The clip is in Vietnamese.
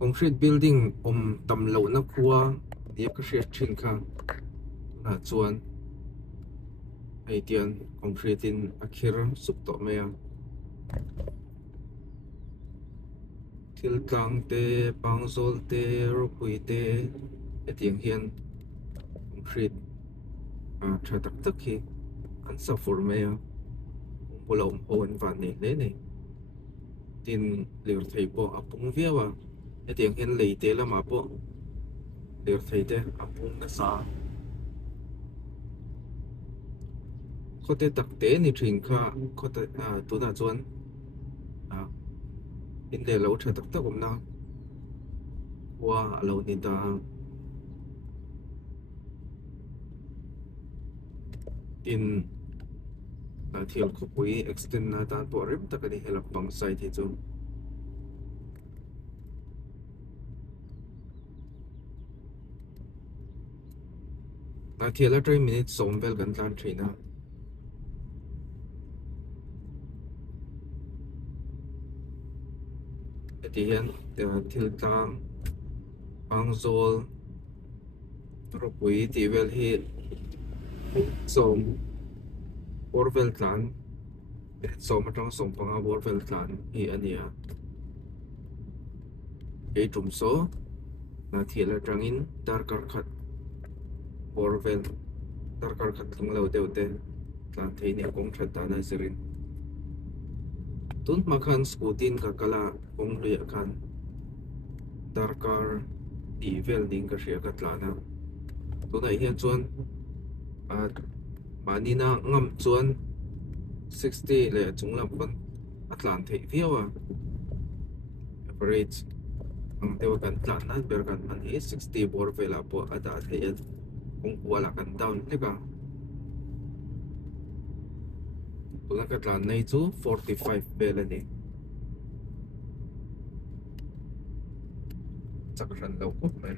concrete building tam lo na khua dia ka hriat thin kha na chuan ei tian concrete in akhir suk to me a thiltlang te pangzol te rupui te etiang hian concrete tha tak tak hi an sa for me a polom on van ne tin lir thei po apung viawa etiang hian leite lama po lir thei te apung na sa khuate takte ni thin kha khuate tu na chuan in le lo tha tak tak na wa lo ni ta in thial khopui extend na tan po rem takani helap pang site hi chu na thiala 3 minutes somvel kan tlan thina etian thiltlang pangzol rupui tivel hi som borvel tlan som atang som panga borvel tlan hi ania ei tumso na thiala tangin darkar khat borvel darkar khat thunglo deute tlan theini kong thata na sirin tun makhan skutin ka kala kong ria khan darkar tivel ding ka hria ka tlana tunai hian chuan manina ngam chuan 60 le chunglam kon atlan thei viawa average ang dewa kan tlan na ber kan man hi 60 bor vela po ada thei kung wala kan down leka tuna ka tlan nei chu 45 bel ani chakran lo ko mai